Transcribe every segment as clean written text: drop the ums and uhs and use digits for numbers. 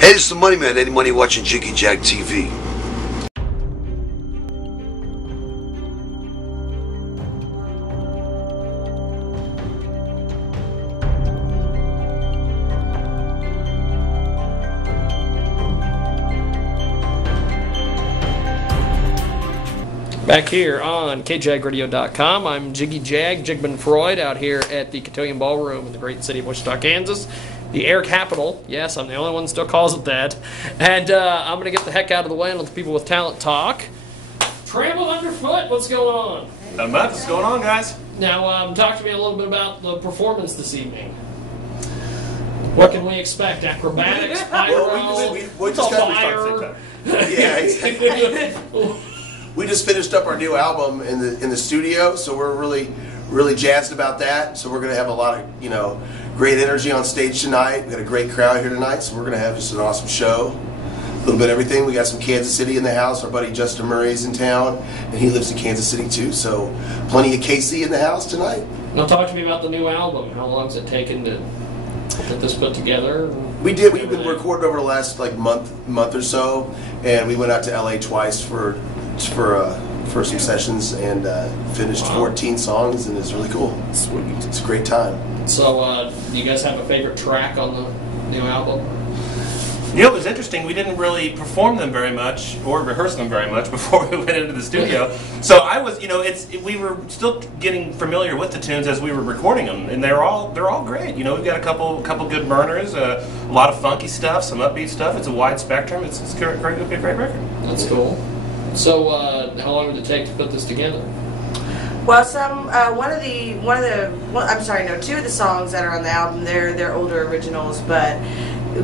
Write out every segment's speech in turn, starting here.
Hey, this is the Money Man, Eddie Money, watching Jiggy Jag TV. Back here on KJAgradio.com, I'm Jiggy Jag, Jigman Freud, out here at the Cotillion Ballroom in the great city of Wichita, Kansas. The air capital. Yes, I'm the only one that still calls it that. And I'm going to get the heck out of the way and let the people with talent talk. Trampled underfoot, what's going on? Not much. What's going on, guys? Now, talk to me a little bit about the performance this evening. What can we expect? Acrobatics, pyro, Well, we just fire? Yeah, exactly. We just finished up our new album in the studio, so we're really jazzed about that. So we're gonna have a lot of great energy on stage tonight. We got a great crowd here tonight, so we're gonna have just an awesome show. A little bit of everything. We got some Kansas City in the house. Our buddy Justin Murray's in town, and he lives in Kansas City too. So plenty of KC in the house tonight. Now talk to me about the new album. How long has it taken to get this put together? We did. We've been recording over the last month or so, and we went out to LA twice for some sessions and finished 14 songs, and it's really cool. It's a great time. So, do you guys have a favorite track on the new album? You know, it was interesting. We didn't really perform them very much or rehearse them very much before we went into the studio. So I was, we were still getting familiar with the tunes as we were recording them, and they're all great. We've got a couple good burners, a lot of funky stuff, some upbeat stuff. It's a wide spectrum. It's a great record. That's cool. So, how long did it take to put this together? Well, two of the songs that are on the album, they're older originals, but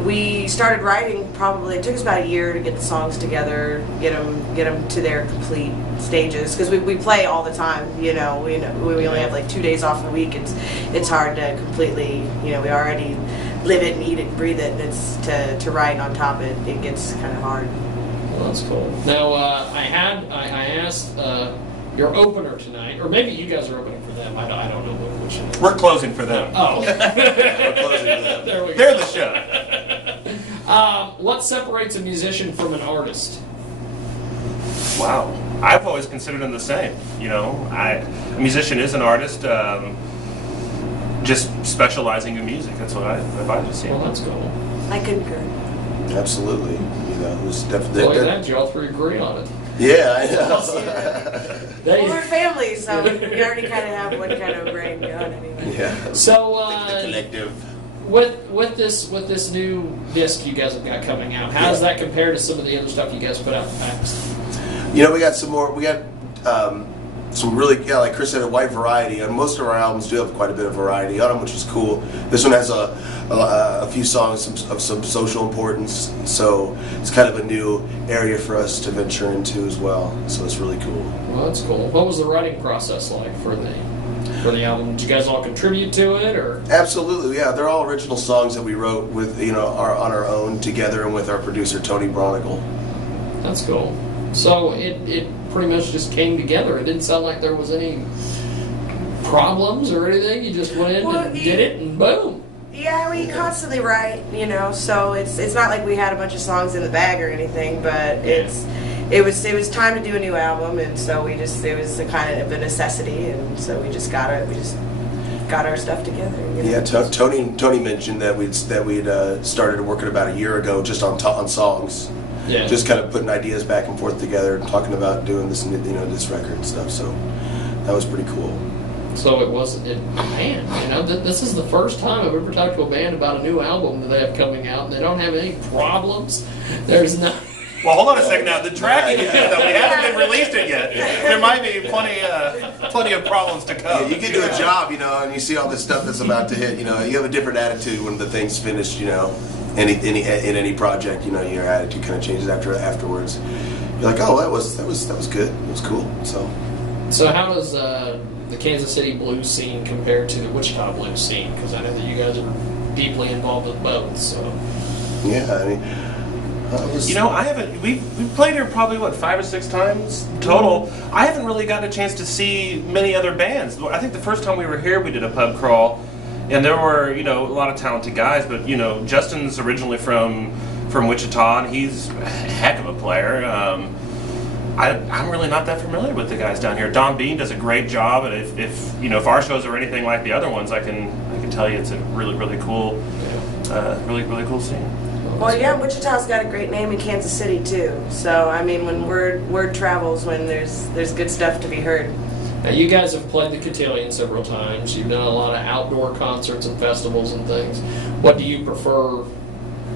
we started writing it took us about a year to get the songs together, get them to their complete stages, because we play all the time. We only have like 2 days off in the week. It's hard to completely, we already live it and eat it and breathe it, and it's to write on top of it gets kind of hard. Well, that's cool. Now, I asked your opener tonight, or maybe you guys are opening for them. I don't know which. We're closing for them. Oh, We're closing to them. there we go. They're the show. What separates a musician from an artist? Wow. I've always considered them the same. A musician is an artist, just specializing in music. That's what I've just seen. Well, that's cool. I concur. Absolutely. It was definitely. Look at that, y'all three agree on it. Yeah, I know. Well, we're family, so we already kind of have one kind of brain going anyway. Yeah. So, the collective. With this new disc you guys have got coming out, how does that compare to some of the other stuff you guys put out in the past? We got some more. We got some really, like Chris said, a wide variety. And most of our albums do have quite a bit of variety on them, which is cool. This one has a few songs of some social importance, so it's kind of a new area for us to venture into as well. So it's really cool. Well, that's cool. What was the writing process like for the album? Did you guys all contribute to it, or? Absolutely, yeah. They're all original songs that we wrote with on our own together and with our producer Tony Bronicle. That's cool. So it pretty much just came together. It didn't sound like there was any problems or anything. You just went in and did it, and boom. Yeah, we constantly write, so it's not like we had a bunch of songs in the bag or anything, but it was time to do a new album, and so it was a kind of a necessity, and so we just got our stuff together. Yeah, Tony mentioned that we'd started working about a year ago just on songs. Yeah. Just kind of putting ideas back and forth together and talking about doing this this record and stuff. So that was pretty cool. So this is the first time I've ever talked to a band about a new album that they have coming out, and they don't have any problems. There's no. Well, hold on a second now. The tracking is good, though. We haven't been released it yet. There might be plenty of problems to come. Yeah, you get to a job, and you see all this stuff that's about to hit. You have a different attitude when the thing's finished. In any project, your attitude kind of changes afterwards. You're like, oh, that was good. It was cool. So how does the Kansas City blues scene compare to the Wichita blues scene? Because I know that you guys are deeply involved with both. So yeah, I haven't. We've played here probably 5 or 6 times total. I haven't really gotten a chance to see many other bands. I think the first time we were here, we did a pub crawl, and there were a lot of talented guys. But Justin's originally from from Wichita, and he's a heck of a player. I'm really not that familiar with the guys down here. Don Bean does a great job, and if our shows are anything like the other ones, I can tell you it's a really cool, really cool scene. Well, yeah, Wichita's got a great name in Kansas City too. So I mean, when word travels, when there's good stuff to be heard. Now, you guys have played the Cotillion several times. You've done a lot of outdoor concerts and festivals and things. What do you prefer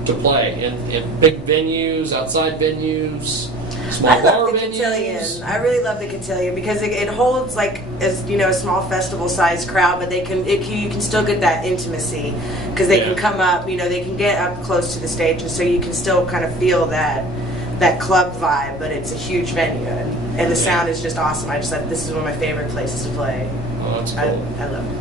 to play? In big venues, outside venues, small bar venues? Cotillion. I really love the Cotillion because it holds like a small festival-sized crowd, but you can still get that intimacy because they can come up. They can get up close to the stage, and so you can still kind of feel that club vibe, but it's a huge venue, and the sound is just awesome. I just thought this is one of my favorite places to play. Oh, that's cool. I love it.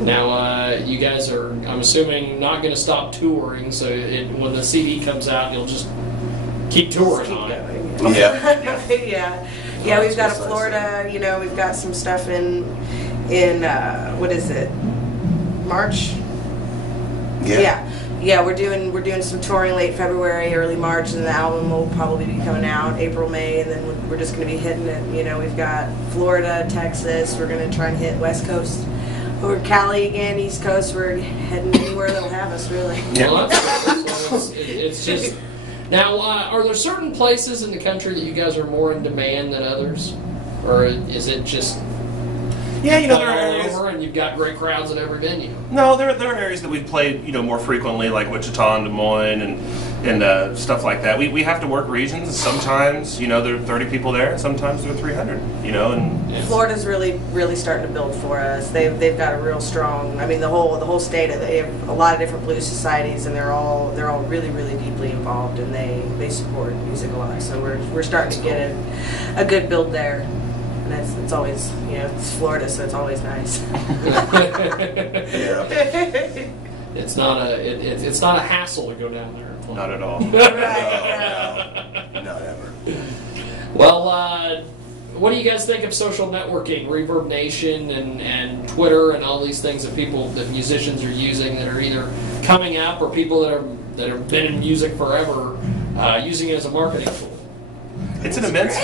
Now, you guys are, I'm assuming, not going to stop touring, so when the CD comes out, you'll just keep touring on it. Yeah, we've got a Florida, we've got some stuff in what is it, March? Yeah, we're doing some touring late February, early March, and the album will probably be coming out April, May, and then we're just going to be hitting it. We've got Florida, Texas. We're going to try and hit West Coast, or Cali again, East Coast. We're heading anywhere that'll have us, really. Well, it's just now. Are there certain places in the country that you guys are more in demand than others, or is it just? Yeah, there are all areas, over, and you've got great crowds at every venue. No, there are areas that we've played, more frequently, like Wichita and Des Moines and stuff like that. We have to work regions, and sometimes, there are 30 people there, and sometimes there are 300, and Florida's really starting to build for us. They've got a real strong. I mean, the whole state. They have a lot of different blues societies, and they're all really deeply involved, and they support music a lot. So we're starting to get a good build there. And it's always, it's Florida, so it's always nice. It's not a hassle to go down there. Not at all. Right. Not ever. Well, what do you guys think of social networking, Reverb Nation, and Twitter, and all these things that musicians are using that are either coming up or people that have been in music forever using it as a marketing tool? It's an immense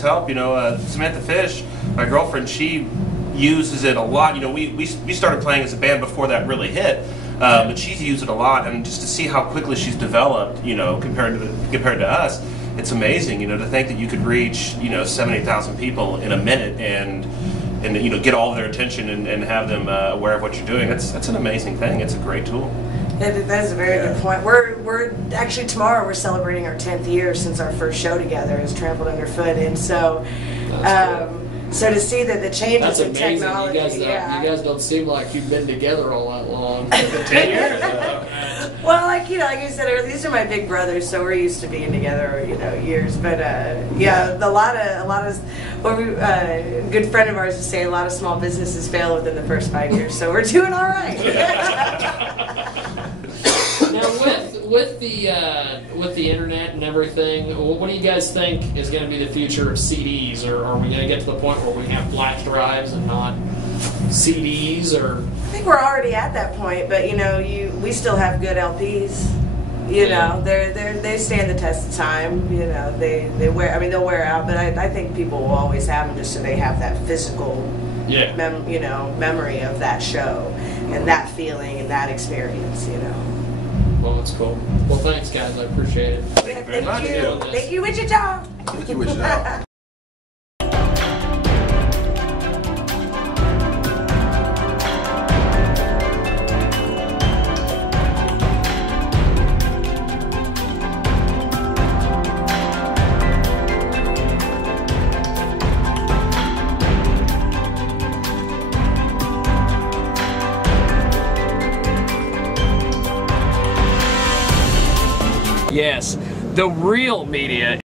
help. Samantha Fish, my girlfriend, she uses it a lot. We started playing as a band before that really hit, but she's used it a lot, and just to see how quickly she's developed, compared to us, it's amazing. To think that you could reach 70,000 people in a minute and get all of their attention and have them aware of what you're doing. That's an amazing thing. It's a great tool. That is a very good point. We're actually tomorrow we're celebrating our 10th year since our first show together as Trampled Underfoot, and so so to see that the changes in amazing. technology. You guys don't seem like you've been together all that long. 10 years. Well, like I said earlier, these are my big brothers, so we're used to being together, years. But a lot of a good friend of ours is saying a lot of small businesses fail within the first 5 years, so we're doing all right. Now, with the internet and everything, what do you guys think is going to be the future of CDs? Or are we going to get to the point where we have flash drives and not CDs? Or I think we're already at that point, but we still have good LPs. They stand the test of time. They'll wear out, but I think people will always have them just so they have that physical, memory of that show and that feeling and that experience. Well, that's cool. Well, thanks, guys. I appreciate it. Thank you very much. Thank you, Wichita. Thank you, Wichita. Yes, the real media.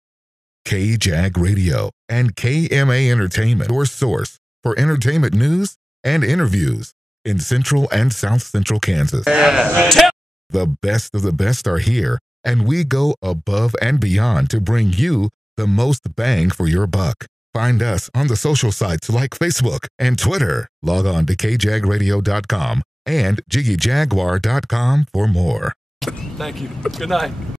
KJAg Radio and KMA Entertainment, your source for entertainment news and interviews in Central and South Central Kansas. The best of the best are here, and we go above and beyond to bring you the most bang for your buck. Find us on the social sites like Facebook and Twitter. Log on to KJAGradio.com and Jiggyjaguar.com for more. Thank you. Good night.